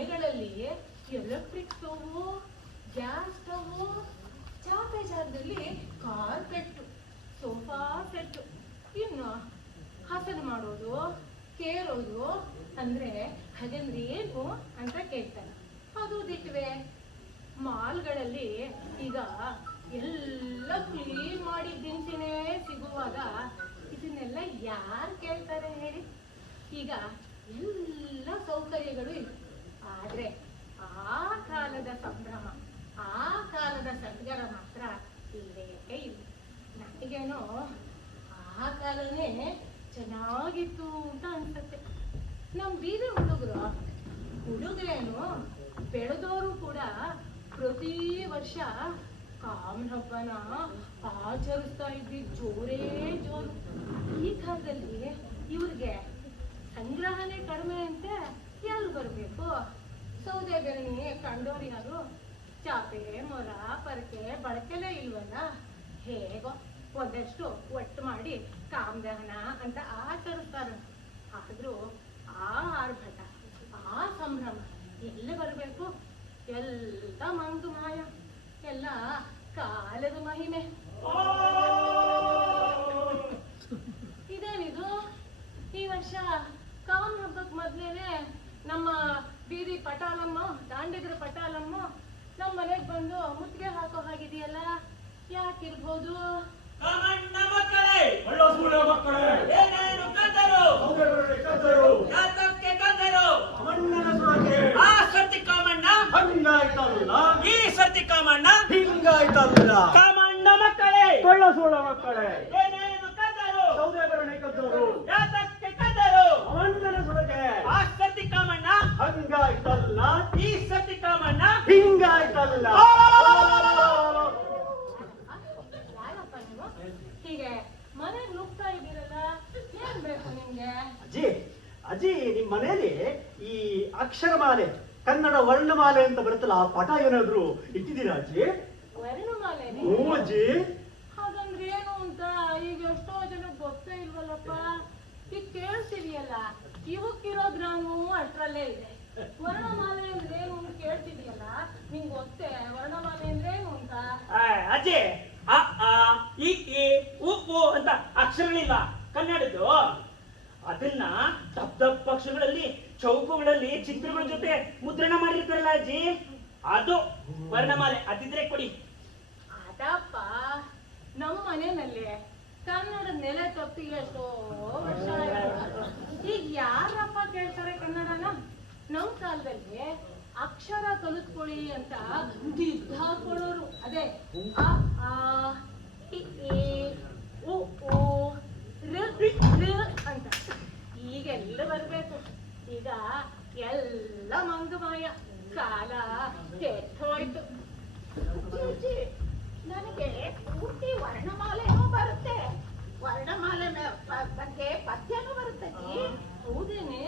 ಮನೆಗಳಲ್ಲಿ electric stove gas stove ಚಾಪೆ ಜಾಗದಲ್ಲಿ ಕಾರ್ಪೆಟ್ ಸೋಫಾ ಸೆಟ್ ಇನ್ನು ಹಾಸನ ಮಾಡೋದು, ಕೇರೋದು ಅಂದ್ರೆ ಹಾಗಂದ್ರೆ ಏನು ಅಂತ ಕೇಳ್ತಾರೆ. ಅದು ದಿಟ್ವೆ ಮಾಲ್ಗಳಲ್ಲಿ ಈಗ ಎಲ್ಲ ಕ್ಲೀನ್ ಮಾಡಿ ದಿನಸಿನೇ ಸಿಗುವಾಗ ಇದನ್ನೆಲ್ಲ ಯಾರು ಕೇಳ್ತಾರೆ ಹೇಳಿ? ಈಗ ಎಲ್ಲ ಸೌಕರ್ಯಗಳು ಇವೆ ಆದ್ರೆ ಆ ಕಾಲದ ಸಂಭ್ರಮ, ಆ ಕಾಲದ ಸದ್ಗರ ಮಾತ್ರ ಇಲ್ಲೇ ಇಲ್ಲ. ನನಗೇನೋ ಆ ಕಾಲನೇ ಚೆನ್ನಾಗಿತ್ತು ಅಂತ ಅನ್ಸುತ್ತೆ. ನಮ್ ಬೀದಿ ಹುಡುಗರು, ಹುಡುಗರೇನು ಬೆಳೆದವರು ಕೂಡ ಪ್ರತಿ ವರ್ಷ ಕಾಮನ ಹಬ್ಬನ ಆಚರಿಸ್ತಾ ಇದ್ವಿ, ಜೋರೇ ಜೋರು. ಈ ಕಾಲದಲ್ಲಿ ಇವ್ರಿಗೆ ಸಂಗ್ರಹನೇ ಕಡಿಮೆ ಅಂತೆ ಎಲ್ಲಿ ಬರ್ಬೇಕು? ಸೌದೆ ಬೆರಣಿ ಕಂಡೋರು ಯಾರು ಚಾಪೆ, ಮೊರ, ಪರಕೆ, ಬಳಕೆಲೇ ಇಲ್ವಲ್ಲ? ಹೇಗೋ ಒಂದಷ್ಟು ಒಟ್ಟು ಮಾಡಿ ಕಾಮದಹನ ಅಂತ ಆಚರಿಸ್ತಾರೆ. ಆದ್ರೂ ಆ ಆರ್ಭಟ, ಆ ಸಂಭ್ರಮ ಎಲ್ಲಿ ಬರಬೇಕು? ಎಲ್ಲ ಮಂದು ಮಾಯ, ಎಲ್ಲ ಕಾಲದ ಮಹಿಮೆ. ಇದೇನಿದು? ಈ ವರ್ಷ ಕಾಮ್ ಹಬ್ಬಕ್ಕೆ ಮೊದ್ಲೇನೆ ನಮ್ಮ ಬೀದಿ ಪಟಾಲಮ್ಮ ದಾಂಡಿಗರ ಪಟಾಲಮ್ಮ ನಮ್ಮ ಮನೆಗೆ ಬಂದು ಮುತ್ತಿಗೆ ಹಾಕೋ ಹಾಗಿದೆಯಲ್ಲ? ಯಾಕಿರ್ಬೋದು? ಮಕ್ಕಳೇ! ಕೊಳ್ಳ ಸೋಳ ಆ ಸತಿ ಕಾಮಣ್ಣ? ಈ ಸರ್ತಿ ಕಾಮಣ್ಣ? ಹಿಂಗಾಯ್ತಲ್ಲ ಕಾಮಣ್ಣ ಮಕ್ಕಳೇ! ಒಳ್ಳ ಸುಳ್ಳ ಮಕ್ಕಳೇ. ಏನೇನು ಕದ್ದರು? ಸೌದೆ ಬರಣೆ ಕದ್ದರು. ಹಂಗಾಯ್ತಲ್ಲ? ಈ ಸತಿ ಕಾಮಣ್ಣ? ಹಿಂಗಾಯ್ತಲ್ಲ. ಯಾರಪ್ಪ ನೀವು ಹೀಗೆ ಮನೆಗೆ ನುಗ್ತಾ ಇದ್ದೀರಲ್ಲ ಏನ್ ಬೇಕು ನಿಮ್ಗೆ? ಅಜ್ಜಿ ಅಜ್ಜಿ ನಿಮ್ ಮನೇಲಿ ಈ ಅಕ್ಷರಮಾಲೆ ಕನ್ನಡ ವರ್ಣಮಾಲೆ ಅಂತ ಬರುತ್ತಲ್ಲ ಆ ಪಟ ಏನಾದ್ರು ಇಟ್ಟಿದ್ದೀರಾ ಅಜ್ಜಿ? ವರ್ಣಮಾಲೆ ಹ್ಞೂ ಅಜ್ಜಿ. ಹಾಗಂದ್ರೆ ಏನು ಅಂತ? ಈಗ ಎಷ್ಟೋ ಜನಕ್ಕೆ ಗೊತ್ತೇ ಇಲ್ವಲ್ಲಪ್ಪ? ಈಗ ಕೇಳ್ತಿದೀಯಲ್ಲ ಗ್ರಾಮವೂ ಅಷ್ಟರಲ್ಲೇ ಇದೆ. ವರ್ಣಮಾಲೆ ಅಂದ್ರೆ ಏನು ಅಂತ ಕೇಳ್ತಿದೀಯಲ್ಲ ನಿಂಗ್ ಗೊತ್ತೇ ವರ್ಣಮಾಲೆ ಅಂದ್ರೆ ಏನು ಅಂತ? ಅಜ್ಜಿ ಅ ಆ ಇ ಈ ಉ ಉ ಅಂತ ಅಕ್ಷರಗಳಿಲ್ಲ ಕನ್ನಡದ್ದು. ಅದನ್ನ ದಪ್ಪ ದಪ್ಪ ಅಕ್ಷರಗಳಲ್ಲಿ ಚೌಕಗಳಲ್ಲಿ ಚಿತ್ರಗಳ ಜೊತೆ ಮುದ್ರಣ ಮಾಡಿರ್ತಾರಲ್ಲ ಅಜ್ಜಿ? ಅದು ವರ್ಣಮಾಲೆ ಅದಿದ್ರೆ ಕೊಡಿ. ಅದಪ್ಪ ನಮ್ಮ ಮನೆಯಲ್ಲಿ ಕನ್ನಡ ನೆಲೆ ತಪ್ಪಿಗೆ ಎಷ್ಟೋ ವರ್ಷ ಆಯ್ತು. ಈಗ ಯಾರಪ್ಪ ಕೇಳ್ತಾರೆ ಕನ್ನಡನ? ನಮ್ ಕಾಲದಲ್ಲಿ ಅಕ್ಷರ ಕಲಿತ್ಕೊಳ್ಳಿ ಅಂತ ದಿದ್ದ ಹಾಕೊಳ್ಳೋರು ಅದೇ ಅ ಆ ಇ ಋ ಅಂತ. ಈಗೆಲ್ಲ ಬರ್ಬೇಕು. ಈಗ ಎಲ್ಲ ಮಂಗಮಾಯ ಕಾಲ ಕೆಟ್ಟೋಯ್ತು. ನನಗೆ ಪೂರ್ತಿ ವರ್ಣಮಾಲೆನೂ ಬರುತ್ತೆ. ವರ್ಣಮಾಲೆ ಬಗ್ಗೆ ಪದ್ಯನೂ ಬರುತ್ತೆ ಅಜ್ಜಿ. ಹೌದೇನೆ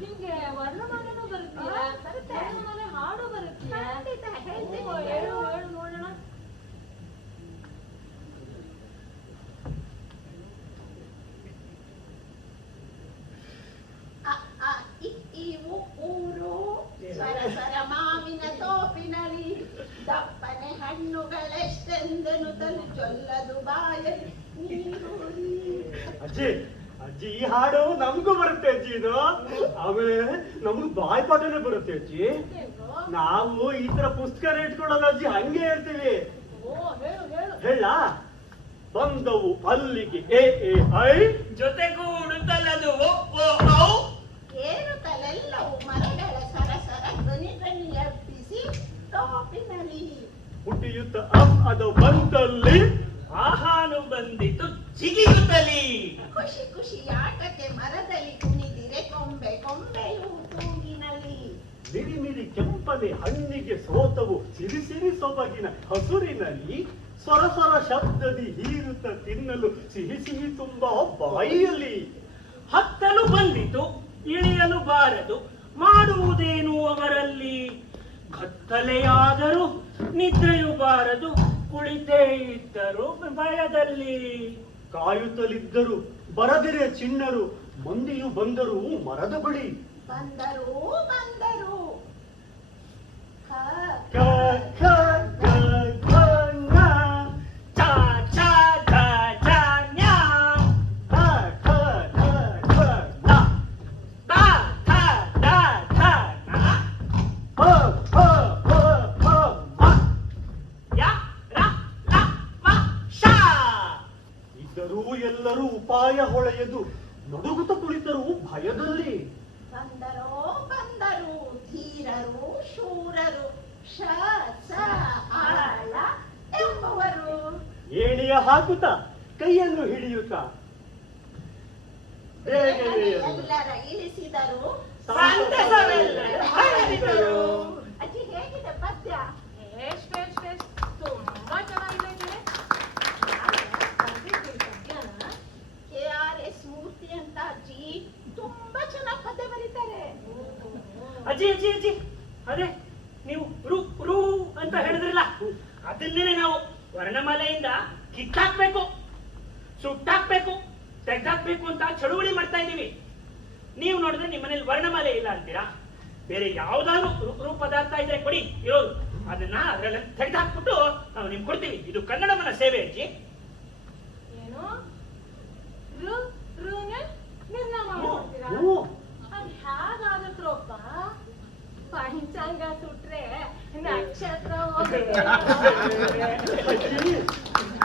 ನಿಮ್ಗೆ ವರ್ಣಮಾಲೆನೂ ಬರುತ್ತೀಯ ಹಾ, ಬರುತ್ತೆ. ವರ್ಣಮಾಲೆ ಹಾಡು ಬರುತ್ತೀಯ ಖಂಡಿತ ಹೇಳ್ತೀನಿ, ಓ, ಹೇಳು ಹೇಳು ನೋಡೋಣ ಅ, ಆ, ಇ, ಈ, ಉ, ಊರು ಸ್ವರ ಸ್ವರ ಮಾವಿನ ತೋಪಿನಲ್ಲಿ ದಪ್ಪನೆ ಹಣ್ಣುಗಳೆಷ್ಟೆಂದನು ತಲು ಚೊಲ್ಲದು ಬಾಯಲಿ ನೀರೂರಿ. ಅಜ್ಜಿ ಅಜ್ಜಿ ಈ ಹಾಡು ನಮಗೂ ಬರುತ್ತೆ ಅಜ್ಜಿ ಇದು ಆಮೇಲೆ ನಮಗೂ ಬರುತ್ತೆ ಅಜ್ಜಿ. ನಾವು ಈ ತರ ಪುಸ್ತಕ ಇಟ್ಕೊಳ್ಳೋದು ಅಜ್ಜಿ ಹಂಗೆ ಹೇಳ್ತೀವಿ. ಓ ಹೇಳು ಬಂದವು ಅಲ್ಲಿಗೆ. ಎ ಎ ಐ. ಜೊತೆಗೂಡುತ್ತಲ್ಲದು ಓ ಓ ಔ. ಏರುತ್ತಲೆಲ್ಲವೂ ಮರಗಳ ಸರಸರ ಧ್ವನಿ ಧ್ವನಿ ಎಬ್ಬಿಸಿ ತೋಪಿನಲ್ಲಿ ಹುಟ್ಟಿಯುತ್ತ ಅಂ ಅದು ಬಂದಲ್ಲಿ ಆಹಾನು ಬಂದಿತು ಜಿಗಿಯುತ್ತಲಿ ಖುಷಿ ಖುಷಿ ಆಟಕ್ಕೆ ಮರದಲ್ಲಿ ಕುಣಿದಿರೆ ಕೊಂಬೆ ಕೊಂಬೆಯು ತೂಗಿನಲ್ಲಿ ಮಿರಿ ಮಿರಿ ಕೆಂಪನೆ ಹಣ್ಣಿಗೆ ಸೋತವು ಸಿರಿ ಸಿರಿ ಸೊಬಗಿನ ಹಸುರಿನಲ್ಲಿ. ಸ್ವರ ಸ್ವರ ಶಬ್ದದಿ ಹೀರುತ್ತ ತಿನ್ನಲು ಸಿಹಿ ಸಿಹಿ ತುಂಬ ಬಾಯಿಯಲ್ಲಿ ಹತ್ತಲು ಬಂದಿತು ಇಳಿಯಲು ಬಾರದು ಮಾಡುವುದೇನು ಅವರಲ್ಲಿ? ಕತ್ತಲೆಯಾದರೂ ನಿದ್ರೆಯು ಬಾರದು ಕುಳಿತೇ ಇದ್ದರು ಭಯದಲ್ಲಿ. ಕಾಯುತ್ತಲಿದ್ದರು ಬರದಿರೆ ಚಿಣ್ಣರು ಮಂದಿಯು ಬಂದರು ಮರದ ಬಳಿ. ಬಂದರು ಬಂದರು. அந்த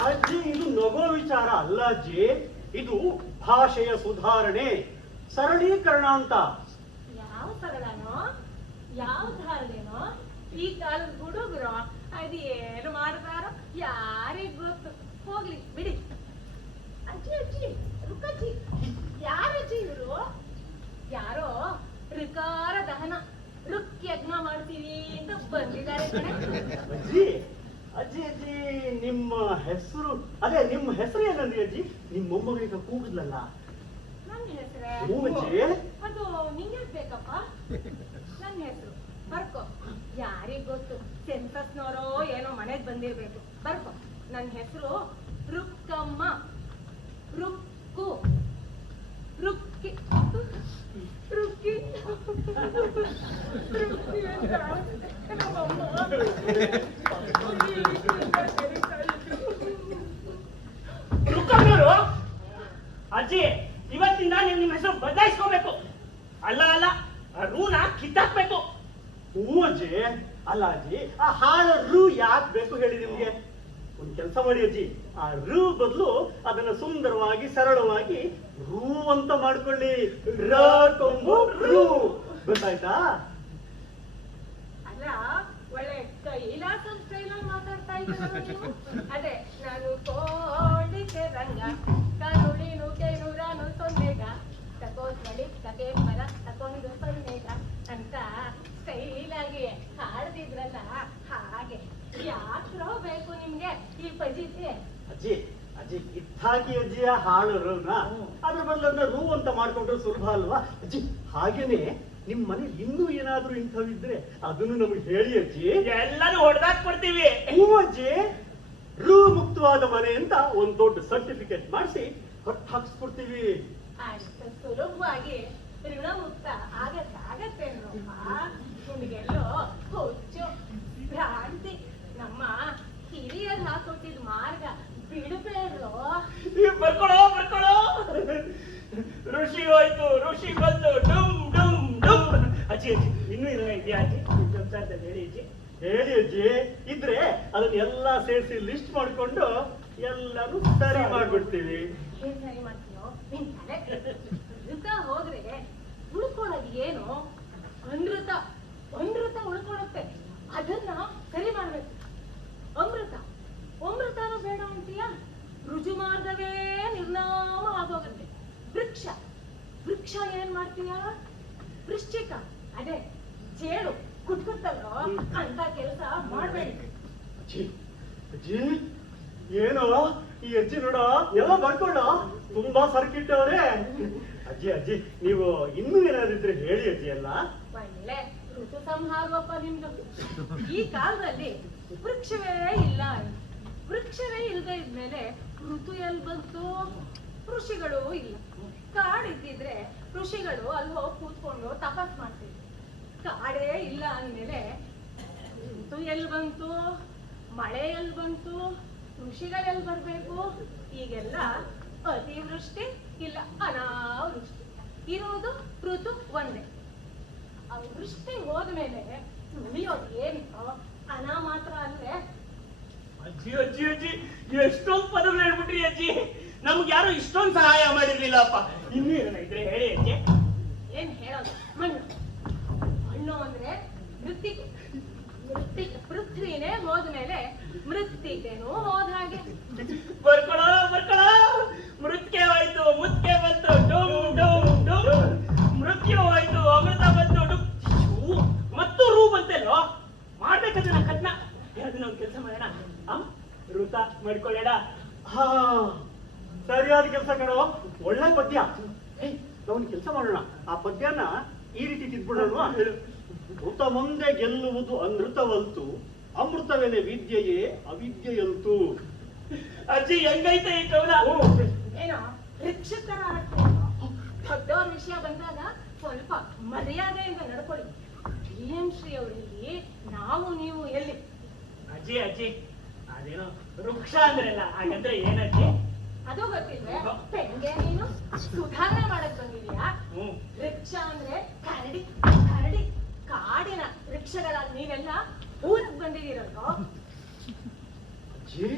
ಅಜ್ಜಿ, ಇದು ನಗೋ ವಿಚಾರ ಅಲ್ಲ ಅಜ್ಜಿ. ಇದು ಭಾಷೆಯ ಸುಧಾರಣೆ. ಸರಳೀಕರಣ ಅಂತ. ಯಾವ ಸರಳನೋ? ಯಾವ ಧಾರಣೆನೋ? ಈ ಕಾಲದ ಹುಡುಗರು ಅದು ಏನು ಮಾಡ್ತಾರೋ? ಯಾರಿಗ್ ಗೊತ್ತು ಹೋಗ್ಲಿ ಬಿಡಿ ಅಜ್ಜಿ ಅಜ್ಜಿ ರುಕಜ್ಜಿ ಯಾರಜ್ಜಿ ಇವರು ಯಾರೋ ಋಕಾರ ದಹನ ಋಕ್ ಯಜ್ಞ ಮಾಡ್ತೀವಿ ಅಂತ ಬಂದಿದ್ದಾರೆ ಅಜ್ಜಿ ಅಜ್ಜಿ ಅಜ್ಜಿ ನಿಮ್ಮ ಹೆಸರು ಅದೇ ನಿಮ್ಮ ಹೆಸರು ಏನಂದ್ರಿ ಅಜ್ಜಿ? ನಿಮ್ಮ ಮೊಮ್ಮಗಳಿಗೆ ಕೂಗಿದ್ಲಲ್ಲ? ನನ್ನ ಹೆಸರು? ಹ್ಞೂ ಅಜ್ಜಿ. ಅದು ನಿಂಗೆ ಬೇಕಪ್ಪ? ನನ್ನ ಹೆಸರು. ಬರ್ಕೋ. ಯಾರಿಗ್ ಗೊತ್ತು? ಸೆನ್ಸಸ್ನವರೋ ಏನೋ ಮನೆಗ್ ಬಂದಿರ್ಬೇಕು. ಬರ್ಕೋ. ನನ್ನ ಹೆಸರು ರುಕ್ಕಮ್ಮ. ರುಕ್ಕು. ರುಕ್ಕಿ. ರುಕ್ಕಿ ರುಕ್ಕಿ ಅಂತ ಅಜ್ಜಿ, ಇವತ್ತಿಂದ ನೀವು ನಿಮ್ಮ ಹೆಸರು ಬದಲಾಯಿಸ್ಕೋಬೇಕು. ಅಲ್ಲ ಅಲ್ಲ ರೂನ ಕಿತ್ತಾಕ್ಬೇಕು. ಹ್ಞೂ ಅಜ್ಜಿ, ಅಲ್ಲ ಅಜ್ಜಿ, ಆ ಹಾಳ ರು ಯಾಕ್ ಬೇಕು ಹೇಳಿ ನಿಮ್ಗೆ? ಕೆಲಸ ಆ ರು ಬದಲು ಅದನ್ನ ಸುಂದರವಾಗಿ, ಸರಳವಾಗಿ ರೂ ಅಂತ ಮಾಡ್ಕೊಳ್ಳಿ. ರ ಕೊಂಬು ರು. ಗೊತ್ತಾಯ್ತಾ? ಅಲ್ಲ, ಒಳ್ಳೆ ಕೈಲಾಸ ಸ್ಟೈಲಲ್ಲಿ ಮಾತಾಡ್ತಾ ಇದ್ದೀರಲ್ಲ ನೀವು? ಅದೇ, ನಾನು ಕೋಡಿಕೆ ರಂಗ, ಕರುಳಿನು ಕೆನುರನು ಸೊನ್ನೆಗ. ತಕೋಸ್ಮಳಿ ತಗೇ ಮರ ತಕೊಂಡು ಸೊನ್ನೆಗ. ಅಂತ ಸ್ಟೈಲ್ ಆಗಿ ಹಾಡ್ದಿದ್ರಲ್ಲ, ಹಾಗೆ. ಬೇಕು ನಿಮ್ಗೆ ಈ ಪಜಿತಿ ಅಜ್ಜಿ ಅಜ್ಜಿ ಕಿತ್ತಾಕಿ ಅಜ್ಜಿಯ ಹಾಳು ರೂನ. ಅದ್ರ ಬದಲನ್ನ ರು ಅಂತ ಮಾಡ್ಕೊಂಡ್ರೆ ಸುಲಭ ಅಲ್ವಾ? ಅಜ್ಜಿ ಹಾಗೇನೆ ನಿಮ್ ಮನೆ ಇನ್ನೂ ಏನಾದ್ರೂ ಇಂಥವಿದ್ರೆ ಅದನ್ನು ನಮಗೆ ಹೇಳಿ ಅಜ್ಜಿ. ಎಲ್ಲಾನು ಹೊಡೆದಾಕ್ ಕೊಡ್ತೀವಿ. ಹ್ಞೂ ಅಜ್ಜಿ. ರು ಮುಕ್ತವಾದ ಮನೆ ಅಂತ ಒಂದ್ ದೊಡ್ಡ ಸರ್ಟಿಫಿಕೇಟ್ ಮಾಡಿಸಿ ಹೊಟ್ಟು ಹಾಕ್ಸ್ಕೊಡ್ತೀವಿ ಅಷ್ಟು ಸುಲಭವಾಗಿ ಋಣಮುಕ್ತ ಆಗತ್ತೆ ಆಗತ್ತೇನ್ರಪ್ಪ ನಿಮಗೆಲ್ಲೋ ಹುಚ್ಚು ನೀವು ಬರ್ಕೊಳೋ ಬರ್ಕೊಳೋ ಋಷಿ ಹೋಯ್ತು ಋಷಿ ಬಂದು ಡಂ ಡಮ್ ಡಮ್ ಅಜ್ಜಿ ಅಜ್ಜಿ ಇನ್ನೂ ಇಲ್ಲ ಇದೆಯಾ ಅಜ್ಜಿ? ಹೇಳಿ ಅಜ್ಜಿ ಹೇಳಿ ಅಜ್ಜಿ ಇದ್ರೆ ಅದನ್ನ ಎಲ್ಲ ಸೇರಿಸಿ ಲಿಸ್ಟ್ ಮಾಡ್ಕೊಂಡು ಎಲ್ಲಾನು ಸರಿ ಮಾಡ್ಬಿಡ್ತೀವಿ. ಹೋದ್ರೆ ಉಳ್ಕೊಳ್ಳೋದು ಏನು? ವೃಕ್ಷ ಏನ್ ಮಾಡ್ತೀಯ? ವೃಶ್ಚಿಕ ಅದೇ ಚೇಳು ಕುಟ್ಕುತ್ತಲ್ಲೋ ಅಂತ ಕೆಲಸ ಮಾಡ್ಬೇಡಿ. ಅಜ್ಜಿ ಅಜ್ಜಿ ಏನೋ ಈ ಅಜ್ಜಿ ನೋಡ ಎಲ್ಲ ಬರ್ಕೊಂಡ? ತುಂಬಾ ಸರ್ಕಿಟ್ ಅವ್ರೆ ಅಜ್ಜಿ ಅಜ್ಜಿ ನೀವು ಇನ್ನೂ ಏನಾದ್ರು ಇದ್ರೆ ಹೇಳಿ ಅಜ್ಜಿ ಅಲ್ಲ? ಒಳ್ಳೆ ಋತು ಸಂಹಾರವಪ್ಪ ನಿಮ್ದು. ಈ ಕಾಲದಲ್ಲಿ ವೃಕ್ಷವೇ ಇಲ್ಲ. ವೃಕ್ಷವೇ ಇಲ್ಲದೆ ಇದ್ಮೇಲೆ ಋತು ಎಲ್ಲಿ ಬಂತು? ಋಷಿಗಳು ಇಲ್ಲ. ಕಾಡಿದ್ದಿದ್ರೆ ಋಷಿಗಳು ಅಲ್ಲಿ ಹೋಗಿ ಕೂತ್ಕೊಂಡು ತಪಸ್ ಮಾಡ್ತಿದ್ರು. ಕಾಡೇ ಇಲ್ಲ ಅಂದಮೇಲೆ ಋತು ಎಲ್ಲಿ ಬಂತು? ಮಳೆ ಎಲ್ಲಿ ಬಂತು? ಋಷಿಗಳೆಲ್ಲಿ ಬರಬೇಕು? ಈಗೆಲ್ಲ ಅತಿವೃಷ್ಟಿ ಇಲ್ಲ, ಅನಾವೃಷ್ಟಿ. ಇರೋದು ಋತು ಒಂದೇ. ಆ ವೃಷ್ಟಿ ಹೋದ್ಮೇಲೆ ಉಳಿಯೋದು ಏನಿತ್ತು ಅನ ಮಾತ್ರ ಅಂದ್ರೆ, ಅಜ್ಜಿ ಅಜ್ಜಿ ಅಜ್ಜಿ, ಎಷ್ಟೊಂದು ಪದಗಳು ಹೇಳ್ಬಿಟ್ರಿ ಅಜ್ಜಿ. ನಮ್ಗೆ ಯಾರು ಇಷ್ಟೊಂದು ಸಹಾಯ ಮಾಡಿರ್ಲಿಲ್ಲಪ್ಪ. ಇನ್ನೂ ಇದ್ರೆ ಹೇಳಿ ಏನ್ ಹೇಳೋದು? ಮಣ್ಣು. ಮಣ್ಣು ಅಂದ್ರೆ ಮೃತ್ತಿಕೆ. ಮೃತ್ತಿಕೆ ಪೃಥ್ವಿನೇ ಹೋದ್ಮೇಲೆ ಮೃತ್ತಿಕೆನೂ ಹೋದ ಹಾಗೆ. ಬರ್ಕೊಳ ಬರ್ಕೊಳ. ಮೃತ್ಕೆ ಋತ ಮುಂದೆ ಗೆಲ್ಲುವುದು ಅನೃತವಂತು ಅಮೃತವೆಲೆ ವಿದ್ಯೆಯೇ ಅವಿದ್ಯೆಯಂತು ಅಜ್ಜಿ ಹೆಂಗೈತೆ ಈ ಕವನ? ಏನೋ ರಿಕ್ಷಕರ ದೊಡ್ಡವ್ರ ವಿಷಯ ಬಂದಾಗ ಸ್ವಲ್ಪ ಮರ್ಯಾದೆಯಿಂದ ನಡ್ಕೊಳ್ಳಿ. ಡಿ ಎಂ ಶ್ರೀ ಅವರಲ್ಲಿ ನಾವು ನೀವು ಎಲ್ಲಿ? ಅಜ್ಜಿ ಅಜ್ಜಿ ಅದೇನೋ ವೃಕ್ಷ ಅಂದ್ರಲ್ಲ ಹಾಗಂದ್ರೆ ಏನಜ್ಜಿ? ಅದು ಗೊತ್ತಿಲ್ವೇ? ಪೆಂಗೆ ನೀನು ಸುಧಾರಣೆ ಮಾಡಕ್ ಬಂದಿದ್ಯಾ? ರಿಕ್ಷಾ ಅಂದ್ರೆ ಕರಡಿ ಕರಡಿ ಕಾಡಿನ ವೃಕ್ಷಗಳ ನೀವೆಲ್ಲ ಊರಿಗೆ ಬಂದಿದ್ದೀರಲ್ವೋ? ಅಜ್ಜಿ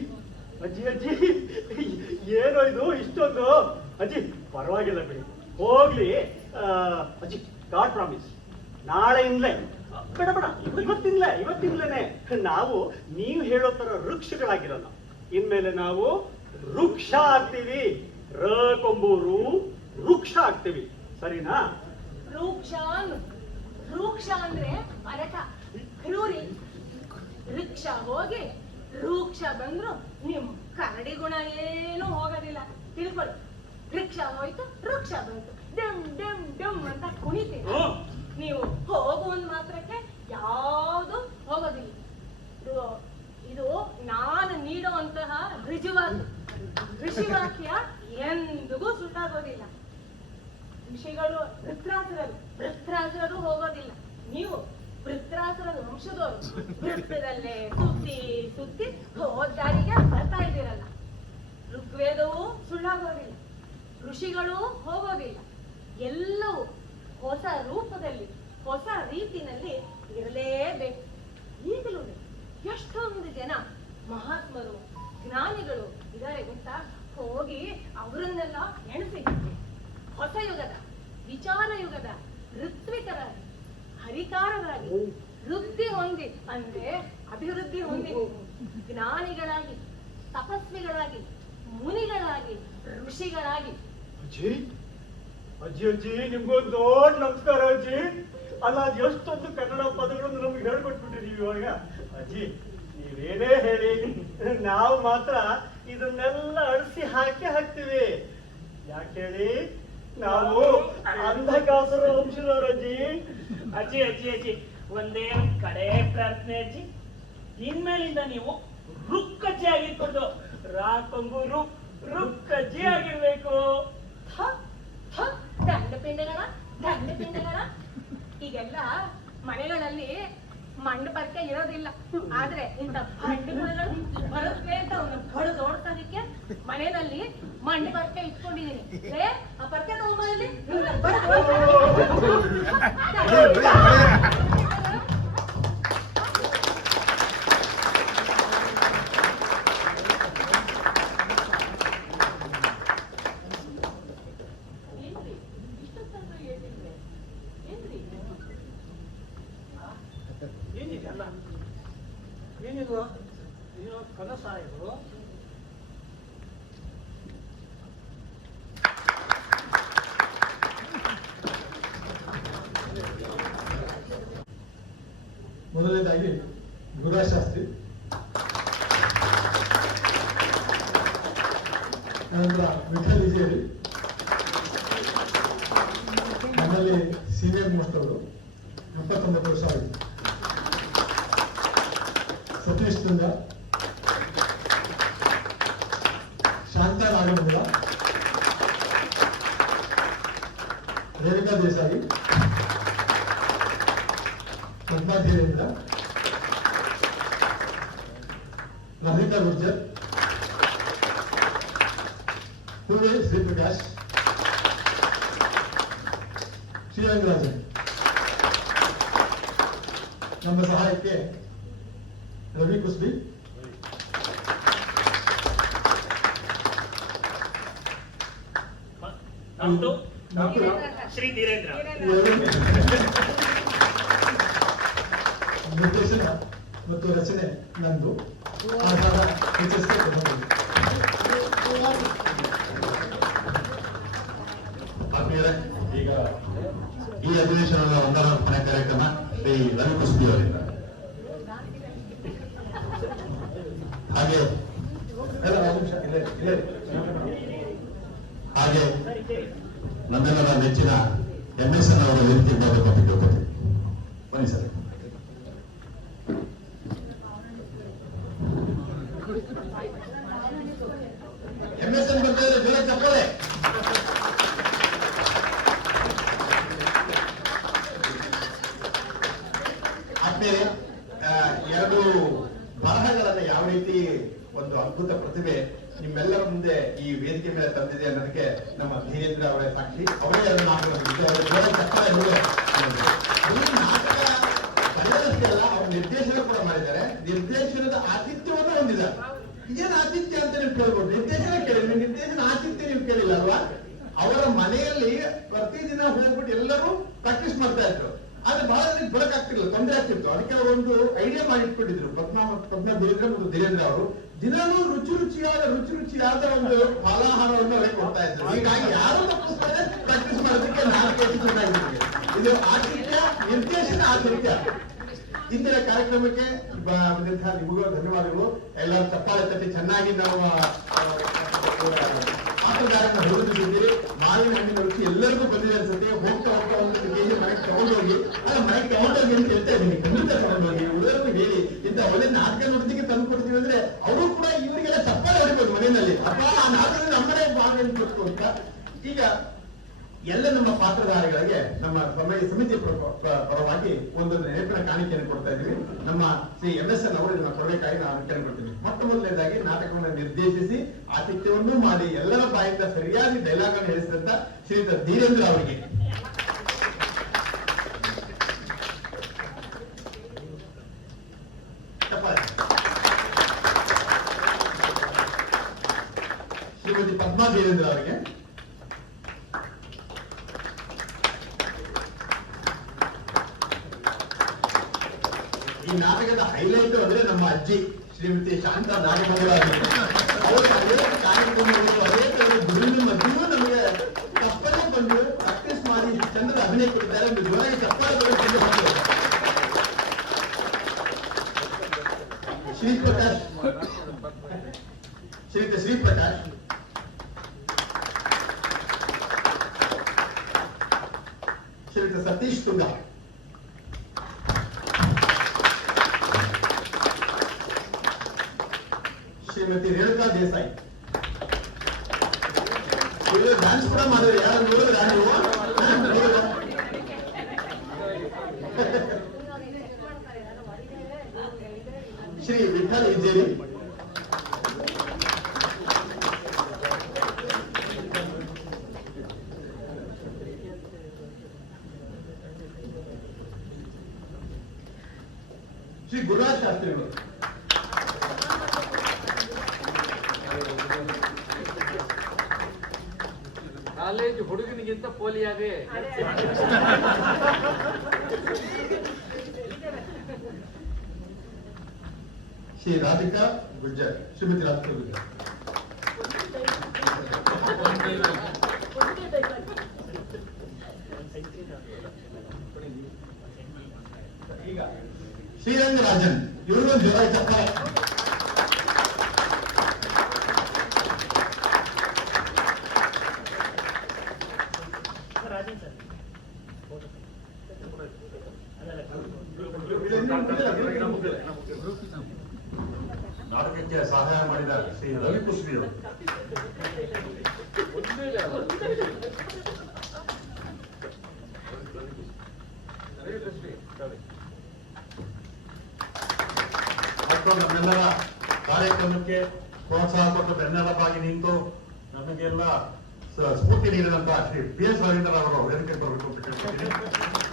ಅಜ್ಜಿ ಅಜ್ಜಿ ಏನೋ ಇದು ಇಷ್ಟೊಂದು? ಅಜ್ಜಿ ಪರವಾಗಿಲ್ಲ ಬಿಡಿ. ಹೋಗ್ಲಿ. ಅಜ್ಜಿ ಗಾಡ್ ಪ್ರಾಮಿಸ್ ನಾಳೆಯಿಂದಲೇ ಬೇಡ ಬೇಡ ಇವತ್ತಿಂದಲೇ ಇವತ್ತಿಂದಲೇ ನಾವು ನೀವು ಹೇಳೋ ತರ ವೃಕ್ಷಗಳಾಗಿರಲ್ಲ. ಇನ್ಮೇಲೆ ನಾವು ವೃಕ್ಷ ಆಗ್ತೀವಿ ರ ಕೊಂಬೂರು ವೃಕ್ಷ ಆಗ್ತೀವಿ ಸರಿನಾ? ವೃಕ್ಷ ವೃಕ್ಷ ಅಂದ್ರೆ ಮರಕ ಕ್ರೂರಿ. ವೃಕ್ಷ ಹೋಗಿ ವೃಕ್ಷ ಬಂದ್ರು ನಿಮ್ ಕರಡಿ ಗುಣ ಏನು ಹೋಗೋದಿಲ್ಲ. ತಿಳ್ಕೊಳ್ಳಿ ವೃಕ್ಷ ಹೋಯ್ತು ವೃಕ್ಷ ಬಂತು. ಡೆಮ್ ಡೆಮ್ ಡೆಮ್ ಅಂತ ಕುಣಿತೀವಿ. ನೀವು ಹೋಗೋ ಒಂದ್ ಮಾತ್ರಕ್ಕೆ ಯಾವುದು ಹೋಗೋದಿಲ್ಲ. ಇದು ನಾನು ನೀಡುವಂತಹ ಋಜುವಾಕ್ಯ ಋಷಿವಾಕ್ಯ ಎಂದಿಗೂ ಸುಟ್ಟಾಗೋದಿಲ್ಲ ಋಷಿಗಳು ವೃತ್ರಾಸುರರು. ವೃತ್ರಾಸುರರು ಹೋಗೋದಿಲ್ಲ. ನೀವು ವೃತ್ರಾಸುರದ ವಂಶದವರು. ವೃತ್ತದಲ್ಲೇ ಸುತ್ತಿ ಸುತ್ತಿ ದಾರಿಗೆ ಬರ್ತಾ ಇದ್ದೀರಲ್ಲ. ಋಗ್ವೇದವು ಸುಳ್ಳಾಗೋದಿಲ್ಲ. ಋಷಿಗಳು ಹೋಗೋದಿಲ್ಲ. ಎಲ್ಲವೂ ಹೊಸ ರೂಪದಲ್ಲಿ, ಹೊಸ ರೀತಿನಲ್ಲಿ ಇರಲೇಬೇಕು. ಈಗಲೂ ಎಷ್ಟೊಂದು ಜನ ಮಹಾತ್ಮರು, ಜ್ಞಾನಿಗಳು ಇದ್ದಾರೆ ಗೊತ್ತಾ? ಹೋಗಿ ಅವರನ್ನೆಲ್ಲ ಎಣಿಸಿ ಹೊಸ ಯುಗದ ವಿಚಾರ ಯುಗದ ಋತ್ವಿಕರಾಗಿ ಹರಿಕಾರರಾಗಿ ವೃದ್ಧಿ ಹೊಂದಿ ಅಂದ್ರೆ ಅಭಿವೃದ್ಧಿ ಹೊಂದಿ ಜ್ಞಾನಿಗಳಾಗಿ ತಪಸ್ವಿಗಳಾಗಿ ಮುನಿಗಳಾಗಿ ಋಷಿಗಳಾಗಿ. ಅಜ್ಜಿ ಅಜ್ಜಿ ಅಜ್ಜಿ ನಿಮ್ಗೊಂದು ದೊಡ್ಡ ನಮಸ್ಕಾರ ಅಜ್ಜಿ. ಅಲ್ಲ ಅದು ಎಷ್ಟೊಂದು ಕನ್ನಡ ಪದಗಳನ್ನು ನಮ್ಗೆ ಹೇಳ್ಕೊಟ್ಬಿಟ್ಟಿದೀವಿ ಇವಾಗ. ಅಜ್ಜಿ ನೀವೇನೇ ಹೇಳಿ ನಾವು ಮಾತ್ರ ಇದನ್ನೆಲ್ಲ ಅಳಿಸಿ ಹಾಕಿ ಹಾಕ್ತೀವಿ. ಯಾಕೆ ಹೇಳಿ? ನಾವು ಅಂಧಕಾಸುರ ವಂಶದವರಜ್ಜಿ ಅಜ್ಜಿ. ಅಜ್ಜಿ ಅಜ್ಜಿ ಅಜ್ಜಿ. ಒಂದೇ ಕಡೆ ಪ್ರಾರ್ಥನೆ ಅಜ್ಜಿ. ಇನ್ಮೇಲಿಂದ ನೀವು ರುಕ್ಕಜ್ಜಿ ಆಗಿರ್ಕೊಂಡು ರುಕ್ ರುಕ್ಕಜ್ಜಿ ಆಗಿರ್ಬೇಕು. ಥ, ಪಿಂಡಗಳ ದಂಡಪಿಂಡಗಳ ದಂಡಪಿಂಡಗಳ ಈಗೆಲ್ಲ ಮನೆಗಳಲ್ಲಿ ಮಂಡಪಕ್ಕೆ ಇರೋದಿಲ್ಲ ಆದ್ರೆ ಇಂತ ಬಂಡಿಗಳು ಬರುತ್ತೆ ಅಂತ ಒಂದು ಬಡದು ಓಡ್ಸೋದಕ್ಕೆ ಮನೆಯಲ್ಲಿ ಮಂಡಪಕ್ಕೆ ಇಟ್ಕೊಂಡಿದೀನಿ ಏ ಆ ಪರ್ಕೆ ನೋವು ಏನ್ರಿ ಏನಿದು ಏನೋ ಕನಸ ಇದು ಮೊದಲನೇದಾಗಿ ಗುರುಶಾಸ್ತ್ರಿ ನಂತರ ವಿಠಲ್ ವಿಜಯರಿ ನಮ್ಮಲ್ಲಿ ಸೀನಿಯರ್ ಮೋಸ್ಟ್ ಅವರು ಎಪ್ಪತ್ತೊಂಬತ್ತು ವರ್ಷ ದೇಸಾಯಿ ಸತೀಶ್ ತುಂಗ ಶಾಂತ ನಾಗಮಂಗಲ ರೇಣುಕಾ ದೇಸಾಯಿ ಪದ್ಮಾ ಧೀರೇಂದ್ರ ಲಲಿತಾ ಗುರ್ಜರ್ ಹೂವೆ ಶ್ರೀಪ್ರಕಾಶ್ ಶ್ರೀರಂಗರಾಜನ್ ನಮ್ಮ ಸಹಾಯಕ್ಕೆ ರವಿ ಕುಸ್ಬಿ ನಮ್ದು ಮತ್ತು ಶ್ರೀ ಧೀರೇಂದ್ರ ನಿರ್ದೇಶನ ಮತ್ತು ರಚನೆ ನಂದು ಆಧಾರ ಎಚ್ ಎಸ್ ಆತ್ಮೀಯರೇ ಈ ಅಧಿವೇಶನದ ಕುಸ್ಬಿ ಅವರಿಂದ ಹಾಗೆ ಹಾಗೆ ನಮ್ಮೆಲ್ಲರ ನೆಚ್ಚಿನ ಎಂ ಎಸ್ ಎನ್ ಅವರ ಬರಬೇಕು ಅಂತ ಕೇಳ್ಕೊತೀನಿ ಬನ್ನಿ ಸರ್ ಎಂ ಎಸ್ ಎನ್ ಬರ್ತಾ ಇದ್ರೆ ಜೋರ ಚಪ್ಪಾಳೆ ಆದ್ಮೇಲೆ ಆ, ಎರಡು ಬರಹಗಳನ್ನ ಯಾವ ರೀತಿ ಒಂದು ಅದ್ಭುತ ಪ್ರತಿಭೆ ನಿಮ್ಮೆಲ್ಲರ ಮುಂದೆ ಈ ವೇದಿಕೆ ಮೇಲೆ ತಂದಿದೆ ಅನ್ನೋದಕ್ಕೆ ನಮ್ಮ ಧೀರೇಂದ್ರ ಅವರೇ ಸಾಕ್ಷಿ. ಅವರೇ ಎರಡು ನಾಟಕ ಅವ್ರ ನಿರ್ದೇಶನ ಕೂಡ ಮಾಡಿದ್ದಾರೆ. ನಿರ್ದೇಶನದ ಆತಿಥ್ಯವನ್ನು ಹೊಂದಿದ್ದಾರೆ. ಏನ್ ಆತಿಥ್ಯ ಅಂತ ನೀವು ಕೇಳ್ಬೋದು? ನಿರ್ದೇಶನ ಕೇಳಿದ್ರಿ ನಿರ್ದೇಶನ ಆತಿಥ್ಯ ನೀವು ಕೇಳಿಲ್ಲ ಅಲ್ವಾ? ಅವರ ಮನೆಯಲ್ಲಿ ಪ್ರತಿದಿನ ಹೋಗ್ಬಿಟ್ಟು ಎಲ್ಲರೂ ಪ್ರಾಕ್ಟೀಸ್ ಮಾಡ್ತಾ ಇದ್ರು. ಆದ್ರೆ ಬಹಳ ಜನಕ್ಕೆ ಬರಕಾಗ್ತಿರ್ಲಿಲ್ಲ ತೊಂದರೆ ಆಗ್ತಿತ್ತು. ಅದಕ್ಕೆ ಒಂದು ಐಡಿಯಾ ಮಾಡಿಟ್ಕೊಂಡಿದ್ರು. ಪದ್ಮ ಪದ್ಮ ಧೀರೇಂದ್ರ ಮತ್ತು ಧೀರೇಂದ್ರ ಅವರು. ದಿನವೂ ರುಚಿ ರುಚಿಯಾದ ರುಚಿ ರುಚಿಯಾದ ಒಂದು ಫಲಾಹಾರವನ್ನು ಅವರಿಗೆ ಕೊಡ್ತಾ ಇದ್ರು. ಹೀಗಾಗಿ ಯಾರು ತಪ್ಪಿಸ್ತಾರೆ ಪ್ರಾಕ್ಟೀಸ್ ಮಾಡೋದಕ್ಕೆ ಹೆಚ್ಚು ಇದು ಆತಿಥ್ಯ, ನಿರ್ದೇಶನ ಆತಿಥ್ಯ. ಇಂದಿನ ಕಾರ್ಯಕ್ರಮಕ್ಕೆ ನಿಮಗೂ ಧನ್ಯವಾದಗಳು. ಎಲ್ಲರೂ ಚಪ್ಪಾಳೆ ತಟ್ಟಿ ಚೆನ್ನಾಗಿ ನಾವು ಆ, ಹೊರಡಿಸಿದ್ದೀರಿ ಮಾವಿನ ಹಣ್ಣಿನ ರುಚಿ ಎಲ್ಲರಿಗೂ ಬಂದಿದೆ ಅನ್ಸುತ್ತೆ. ಹೋಗ್ತಾ ಹೋಗ್ತಾ ಒಂದು ಕೆಜಿ ಮನೆಗೆ ತಗೊಂಡೋಗಿ ಅಲ್ಲ ಮನೆಗೆ ತಗೊಂಡೋಗಿ ಅಂತ ಹೇಳ್ತಾ ಇದ್ದೀನಿ. ಖಂಡಿತ ತಗೊಂಡೋಗಿ. ಉಳಿದವ್ರಿಗೆ ಹೇಳಿ ಇಂಥ ಒಳ್ಳೆ ನಾಟಕ ನೋಡೋದಕ್ಕೆ ತಂದು ಕೊಡ್ತೀವಿ ಅಂದ್ರೆ ಅವರು ಕೂಡ ಇವರಿಗೆಲ್ಲ ಚಪ್ಪಾಳೆ ಹೊಡಿಬೋದು ಮನೆಯಲ್ಲಿ. ಅಪ್ಪ ಆ ನಾಟಕದಲ್ಲಿ ನಮ್ಮನೆ ಭಾಗವಹಿಸಬೇಕು ಅಂತ. ಈಗ ಎಲ್ಲ ನಮ್ಮ ಪಾತ್ರಧಾರಿಗಳಿಗೆ ನಮ್ಮ ಸಮಿತಿ ಪ್ರ- ಪ್ರ- ಪರವಾಗಿ ಒಂದು ನೆನಪಿನ ಕಾಣಿಕೆಯನ್ನು ಕೊಡ್ತಾ ಇದ್ದೀವಿ. ನಮ್ಮ ಶ್ರೀ ಎಂ ಎಸ್ ಎನ್ ಅವರು ಇದನ್ನ ಕೊಡಬೇಕಾಗಿ ನಾನು ಕೇಳ್ಕೊಡ್ತೀನಿ ಮೊಟ್ಟ ಮೊದಲನೇದಾಗಿ ನಾಟಕವನ್ನು ನಿರ್ದೇಶಿಸಿ, ಆತಿಥ್ಯವನ್ನು ಮಾಡಿ, ಎಲ್ಲರ ಬಾಯಿಂದ ಸರಿಯಾಗಿ ಡೈಲಾಗ್ ಅನ್ನು ಹೇಳಿಸಿದಂತ ಶ್ರೀಯುತ ಧೀರೇಂದ್ರ ಅವರಿಗೆ. ಶ್ರೀಮತಿ ಪದ್ಮಾ ಧೀರೇಂದ್ರ ಅವರಿಗೆ ಈ ನಾಟಕದ ಹೈಲೈಟ್ ಅಂದ್ರೆ ನಮ್ಮ ಅಜ್ಜಿ ಶ್ರೀಮತಿ ಶಾಂತ ನಾಗಮಂಗಲ ಅವರು ಅನೇಕ ಕಾರ್ಯಕ್ರಮಗಳು ಅನೇಕ ಗುರುವಿನ ಮಧ್ಯೆಯೂ ನಮಗೆ ತಪ್ಪಲ್ಲೇ ಬಂದು ಪ್ರಾಕ್ಟೀಸ್ ಮಾಡಿ ಇಷ್ಟು ಚಂದದ ಅಭಿನಯ ಕೊಟ್ಟಿದ್ದಾರೆ ಒಂದು ಜೋರಾಗಿ ಚಪ್ಪಾಳೆ ಕೂಡ ಬಂದು ಬಂದು. ಶ್ರೀ ಪ್ರಕಾಶ್ ಶ್ರೀಯುತ ಶ್ರೀ ಪ್ರಕಾಶ್ ಶ್ರೀಯುತ ಸತೀಶ್ ತುಂಗ ಶ್ರೀಮತಿ ರೇಣುಕಾ ದೇಸಾಯಿ ಡ್ಯಾನ್ಸ್ ಕೂಡ ಮಾಡಿದ್ರೆ ಯಾರು ನೋಡಿದ್ರೆ ಶ್ರೀ ವಿಠಲ್ ಕಾಲೇಜ್ ಹುಡುಗನಿಗಿಂತ ಪೋಲಿಯಾಗೆ? ಶ್ರೀ ರಾಧಿಕಾ ಗುಜ್ಜರ್ ಶ್ರೀಮತಿ ರಾಧಿಕಾ ಗುಜ್ಜರ್ ಈಗ ಶ್ರೀರಂಗರಾಜನ್ ಇವರು ಒಂದು ಜೋರಾಗಿ ಚಪ್ಪಾಳೆ ರಾಜನ್ ಸರ್ ಅದಲ್ಲ ನಾಟಕಕ್ಕೆ ಸಹಾಯ ಮಾಡಿದ ಶ್ರೀ ರವಿ ಕುಸ್ಬಿ ಅವರು ನಮ್ಮೆಲ್ಲರ ಕಾರ್ಯಕ್ರಮಕ್ಕೆ ಪ್ರೋತ್ಸಾಹ ಕೊಟ್ಟು ಬೆನ್ನೆಲಬಾಗಿ ನಿಂತು ನಮಗೆಲ್ಲ ಸ್ಫೂರ್ತಿ ನೀಡಿದಂತಹ ಶ್ರೀ ಪಿ ಎಸ್ ರವೀಂದ್ರ ಅವರು ವೇದಿಕೆ ಬರಬೇಕು ಅಂತ ಕೇಳ್ಕೊತೀನಿ